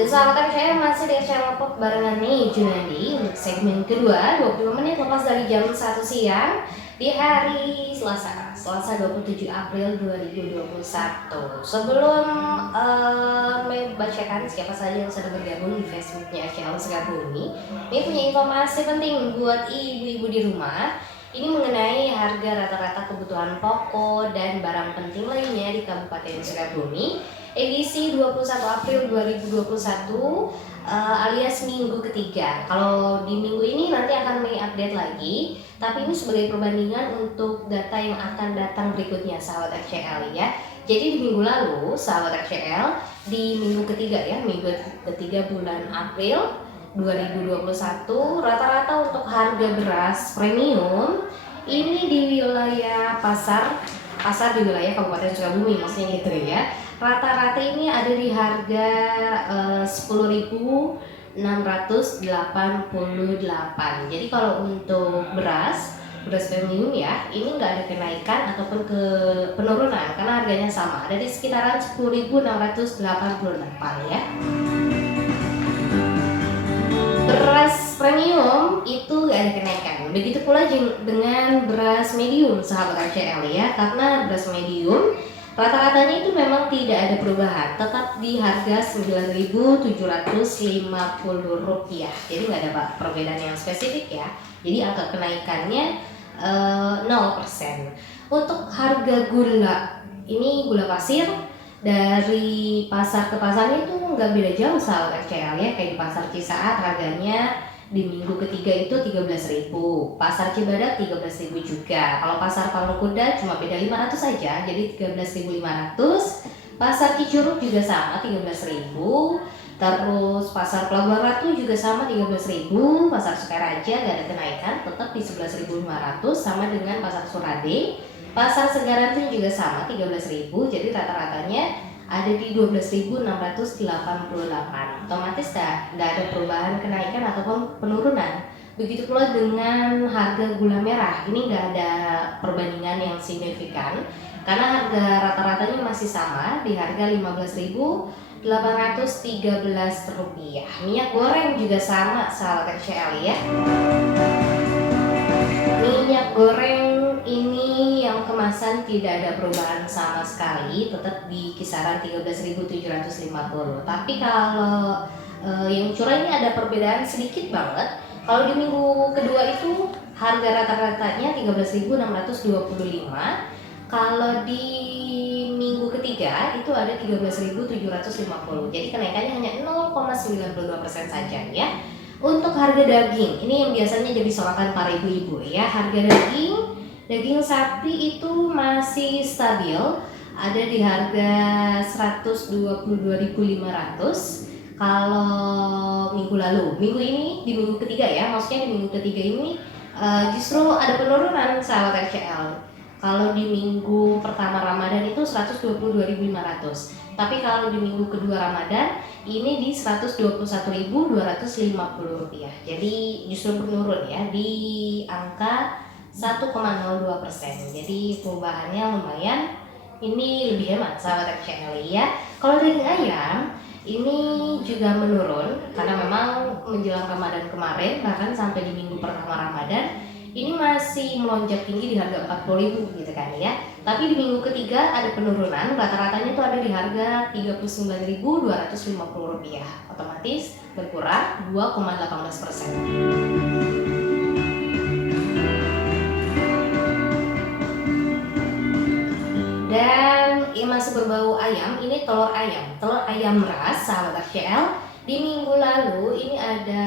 Dan sahabat saya masih di acara Pop barengan nih Junadi untuk segmen kedua 25 menit lepas dari jam 1 siang di hari Selasa 27 April 2021. Sebelum membacakan siapa saja yang sudah bergabung di Facebooknya Asyal Sukabumi, ini punya informasi penting buat ibu-ibu di rumah. Ini mengenai harga rata-rata kebutuhan pokok dan barang penting lainnya di Kabupaten Sukabumi edisi 21 April 2021 alias minggu ketiga. Kalau di minggu ini nanti akan mengupdate lagi, tapi ini sebagai perbandingan untuk data yang akan datang berikutnya sahabat RCL ya. Jadi di minggu lalu sahabat RCL di minggu ketiga ya, minggu ketiga bulan April 2021 rata-rata untuk harga beras premium ini di wilayah pasar di wilayah Kabupaten Sukabumi maksudnya gitu ya. Rata-rata ini ada di harga 10.688. Jadi kalau untuk beras premium ya, ini nggak ada kenaikan ataupun penurunan karena harganya sama, ada di sekitaran 10.688 ya. Beras premium itu gak ada kenaikan. Begitu pula dengan beras medium sahabat RCL ya, karena beras medium rata-ratanya itu memang tidak ada perubahan, tetap di harga Rp9.750. Jadi nggak ada perbedaan yang spesifik ya. Jadi angka kenaikannya 0%. Untuk harga gula, ini gula pasir dari pasar ke pasarnya itu nggak beda jauh sahabat RCL ya. Kayak di pasar Cisaat harganya di minggu ketiga itu 13.000, pasar Cibadak 13.000 juga. Kalau pasar Palangkuda cuma beda 500 saja, jadi 13.500. Pasar Cicurug juga sama 13.000. Terus pasar Pelabuhan Ratu juga sama 13.000. Pasar Sukaraja gak ada kenaikan, tetap di 11.500 sama dengan pasar Surade. Pasar Segaran juga sama 13.000, jadi rata-ratanya ada di 12.688. Otomatis tidak ada perubahan kenaikan ataupun penurunan. Begitu pula dengan harga gula merah, ini nggak ada perbandingan yang signifikan karena harga rata-ratanya masih sama di harga Rp15.813. Minyak goreng juga sama sahabat RCL ya. Minyak goreng ini yang kemasan tidak ada perubahan sama sekali, tetap di kisaran 13.750. Tapi kalau yang curah ini ada perbedaan sedikit banget. Kalau di minggu kedua itu harga rata-ratanya 13.625. Kalau di minggu ketiga itu ada 13.750. Jadi kenaikannya hanya 0,92% saja ya. Untuk harga daging, ini yang biasanya jadi sorotan para ibu-ibu ya. Harga daging sapi itu masih stabil, ada di harga 122.500. Kalau minggu lalu, minggu ini di minggu ketiga ya, maksudnya di minggu ketiga ini justru ada penurunan sahabat RCL. Kalau di minggu pertama Ramadan itu 122.500. Tapi kalau di minggu kedua Ramadan ini di Rp121.250. Jadi justru menurun ya di angka 1,02%. Jadi perubahannya lumayan, ini lebih hemat sahabat RCL ya. Kalau daging ayam ini juga menurun karena memang menjelang Ramadan kemarin bahkan sampai di minggu pertama Ramadan ini masih melonjak tinggi di harga 40.000 gitu kan ya. Tapi di minggu ketiga ada penurunan, rata-ratanya itu ada di harga Rp39.250. Otomatis berkurang 2,18%. Dan yang masih berbau ayam, ini telur ayam ras sahabat RCL. Di minggu lalu ini ada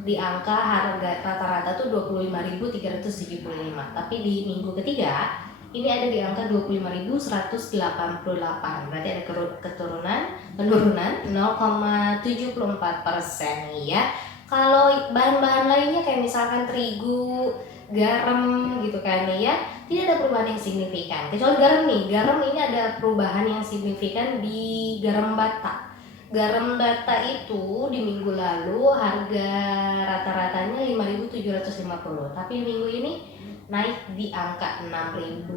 di angka harga rata-rata tuh 25.375, tapi di minggu ketiga ini ada di angka 25.188. Berarti ada penurunan 0,74% ya. Kalau bahan-bahan lainnya kayak misalkan terigu, garam gitu kan ya, tidak ada perubahan yang signifikan. Kecuali garam nih, garam ini ada perubahan yang signifikan di garam bata. Garam bata itu di minggu lalu harga rata-ratanya Rp5.750, tapi minggu ini naik di angka Rp6.000.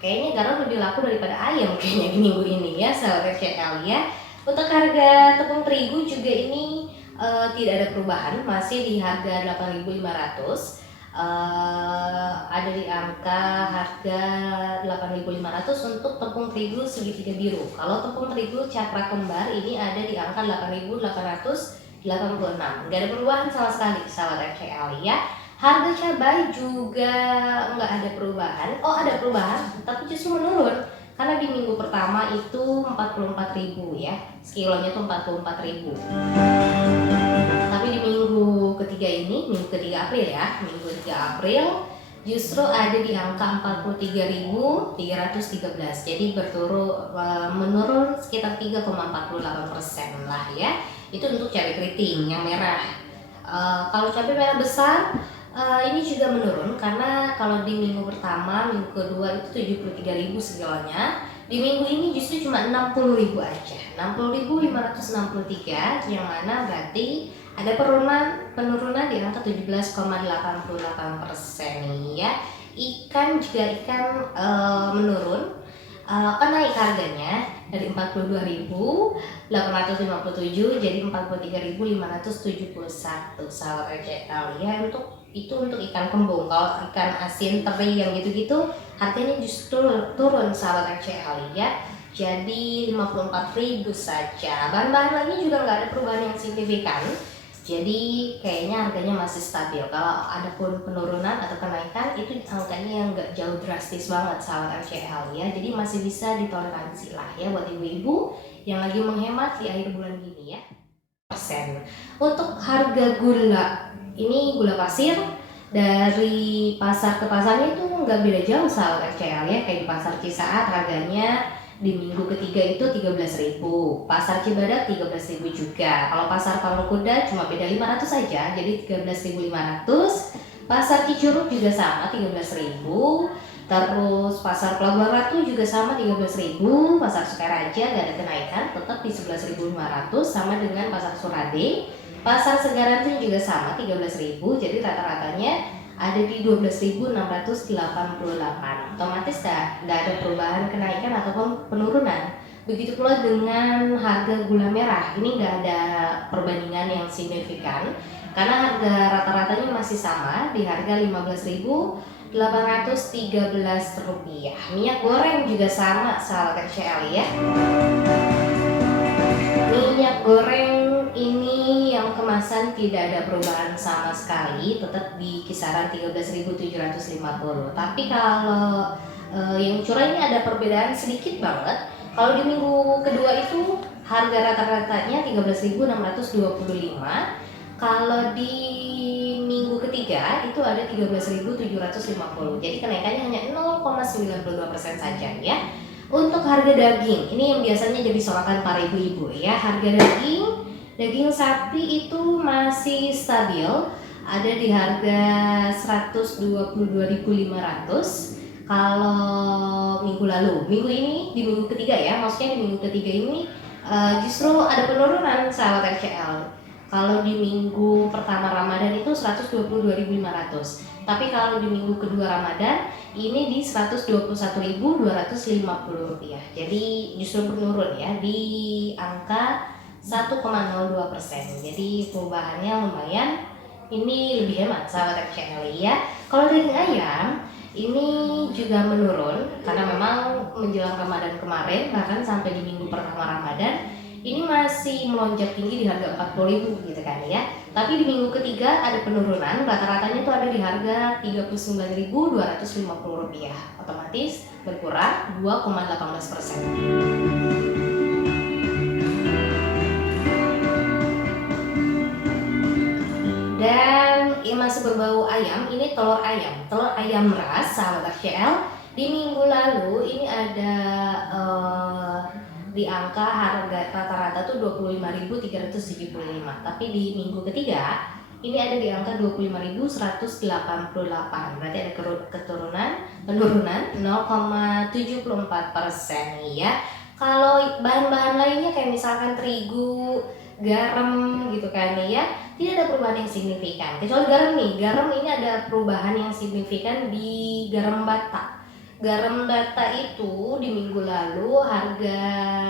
Kayaknya garam lebih laku daripada ayam kayaknya di minggu ini ya sahabat RCL ya. Untuk harga tepung terigu juga ini tidak ada perubahan, masih di harga 8.500. Ada di angka harga 8.500 untuk tepung terigu segitiga biru. Kalau tepung terigu cakra kembar ini ada di angka 8.886. Nggak ada perubahan sama sekali, sahabat FCL ya. Harga cabai juga nggak ada perubahan. Oh, ada perubahan, tapi justru menurun. Karena di minggu pertama itu 44.000 ya, sekilonya tuh 44.000. Tapi di minggu ketiga ini, minggu ketiga April ya, minggu 3 April justru ada di angka 43.313. Jadi menurun sekitar 3,48% lah ya. Itu untuk cabai keriting yang merah. Kalau cabai merah besar ini juga menurun karena kalau di minggu pertama, minggu kedua itu 73.000 sekilonya. Di minggu ini justru cuma 60.000 aja, 60.563, yang mana berarti ada penurunan di angka 17,88% ya. Ikan menurun, naik harganya dari 42.857 jadi 43.571, sahabat RCL ya. Untuk ikan kembung. Kalau ikan asin teri yang gitu-gitu harganya justru turun, sahabat RCL ya, jadi 54.000 saja. Bahan-bahan lainnya juga nggak ada perubahan yang signifikan, jadi kayaknya harganya masih stabil. Kalau ada pun penurunan atau kenaikan itu angkanya yang nggak jauh drastis banget, sahabat RCL ya, jadi masih bisa ditoleransi lah ya buat ibu-ibu yang lagi menghemat di akhir bulan gini ya. Untuk harga gula, ini gula pasir dari pasar ke pasarnya itu nggak beda jauh, sahabat RCL ya. Kayak di pasar Cisaat harganya di minggu ketiga itu 13.000, pasar Cibadak 13.000 juga. Kalau pasar Parungkuda cuma beda 500 saja, jadi 13.500. Pasar Cicurug juga sama 13.000. Terus pasar Pelabuhan Ratu juga sama 13.000. Pasar Sukaraja gak ada kenaikan, tetap di 11.500 sama dengan pasar Surade. Pasar Segarantung juga sama 13.000, jadi rata-ratanya ada di 12.688. Otomatis gak ada perubahan kenaikan ataupun penurunan. Begitu pula dengan harga gula merah, ini gak ada perbandingan yang signifikan karena harga rata-ratanya masih sama di harga 15.813 rupiah. Minyak goreng juga sama, sahabat RCL ya. Minyak goreng ini yang kemasan tidak ada perubahan sama sekali, tetap di kisaran 13.750. Tapi kalau yang curah ini ada perbedaan sedikit banget. Kalau di minggu kedua itu harga rata-ratanya 13.625. Kalau di minggu ketiga itu ada 13.750. Jadi kenaikannya hanya 0,92% saja ya. Untuk harga daging, ini yang biasanya jadi sorotan para ibu-ibu ya. Harga daging sapi itu masih stabil, ada di harga 122.500. Kalau minggu lalu, minggu ini di minggu ketiga ya, maksudnya di minggu ketiga ini justru ada penurunan, sahabat RCL. Kalau di minggu pertama Ramadan itu 122.500. Tapi kalau di minggu kedua Ramadan ini di 121.250 rupiah. Jadi justru menurun ya di angka 1,02%. Jadi perubahannya lumayan, ini lebih hemat, sahabat RCL ya. Kalau daging ayam ini juga menurun karena memang menjelang Ramadan kemarin, bahkan sampai di minggu pertama Ramadan ini masih melonjak tinggi di harga 40.000 gitu kan ya. Tapi di minggu ketiga ada penurunan, rata-ratanya itu ada di harga 39.250 rupiah. Otomatis berkurang 2,18%. Dan yang masih berbau ayam, ini telur ayam ras, sahabat RCL. Di minggu lalu ini ada di angka harga rata-rata tuh 25.375, tapi di minggu ketiga ini ada di angka 25.188. Berarti ada penurunan 0,74% ya. Kalau bahan-bahan lainnya kayak misalkan terigu, garam gitu kan ya, tidak ada perubahan yang signifikan. Kecuali garam nih, garam ini ada perubahan yang signifikan di garam bata. Garam bata itu di minggu lalu harga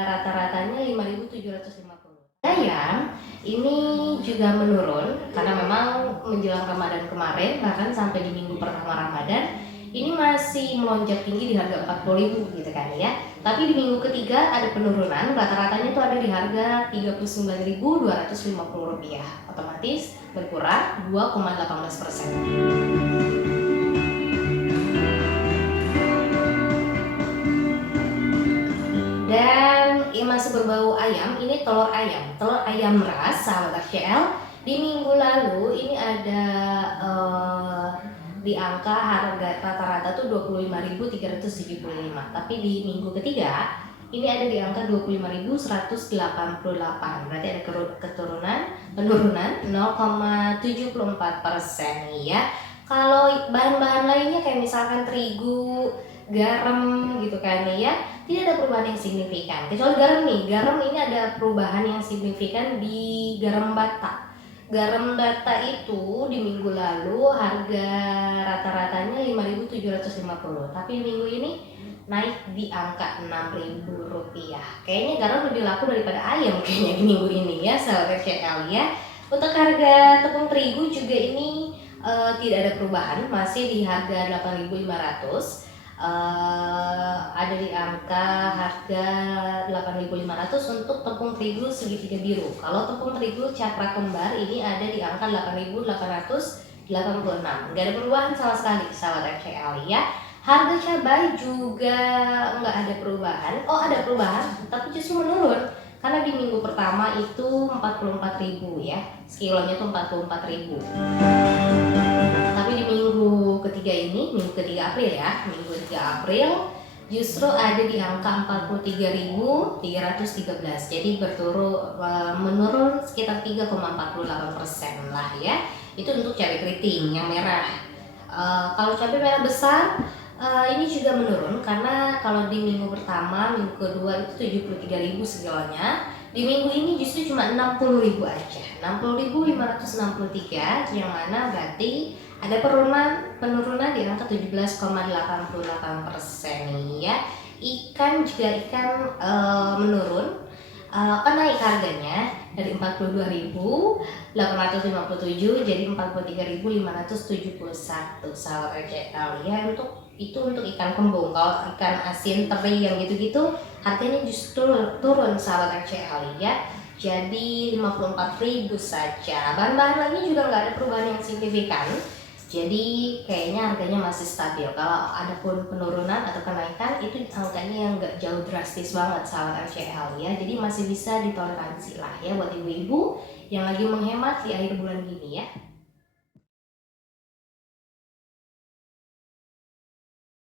rata-ratanya 5.700 250. Ayam ini juga menurun karena memang menjelang Ramadan kemarin, bahkan sampai di minggu pertama Ramadan ini masih melonjak tinggi di harga 40.000 gitu kan ya. Tapi di minggu ketiga ada penurunan, rata-ratanya itu ada di harga Rp39.250, otomatis berkurang 2,18%. Dan yang masih berbau ayam, ini telur ayam ras, sahabat RCL. Di minggu lalu ini ada di angka harga rata-rata tuh 25.375, tapi di minggu ketiga ini ada di angka 25.188, berarti ada penurunan 0,74% ya. Kalau bahan-bahan lainnya kayak misalkan terigu, garam gitu kan ya, tidak ada perubahan yang signifikan. Kecuali garam nih, garam ini ada perubahan yang signifikan di garam bata. Garam bata itu di minggu lalu harga rata-ratanya Rp5.750, tapi minggu ini naik di angka Rp6.000. Kayaknya garam lebih laku daripada ayam kayaknya di minggu ini ya, sahabat RCL ya. Untuk harga tepung terigu juga ini tidak ada perubahan, masih di harga 8.500. Ada di angka harga 8.500 untuk tepung terigu segitiga biru. Kalau tepung terigu cakra kembar ini ada di angka 8.886. Nggak ada perubahan sama sekali, sahabat RCL ya. Harga cabai juga nggak ada perubahan. Oh, ada perubahan, tapi justru menurun. Karena di minggu pertama itu 44.000 ya, sekilonya tuh 44.000. Tapi di minggu ketiga ini, minggu ketiga April ya, minggu 3 April justru ada di angka 43.313. Jadi menurun sekitar 3,48% lah ya. Itu untuk cabai keriting yang merah. Kalau cabai merah besar ini juga menurun karena kalau di minggu pertama, minggu kedua itu 73.000 sekilonya. Di minggu ini justru cuma 60.000 aja, 60.563, yang mana berarti ada penurunan di angka 17,88% ya. Ikan menurun, naik harganya dari 42.857 jadi 43.571, sahabat RCL ya. Untuk ikan kembung. Kalau ikan asin teri yang gitu-gitu harganya justru turun, sahabat RCL ya, jadi 54.000 saja. Bahan-bahan lainnya juga nggak ada perubahan yang signifikan, jadi kayaknya harganya masih stabil. Kalau ada pun penurunan atau kenaikan itu angkanya yang nggak jauh drastis banget, sahabat RCL ya, jadi masih bisa ditoleransi lah ya buat ibu-ibu yang lagi menghemat di akhir bulan gini ya.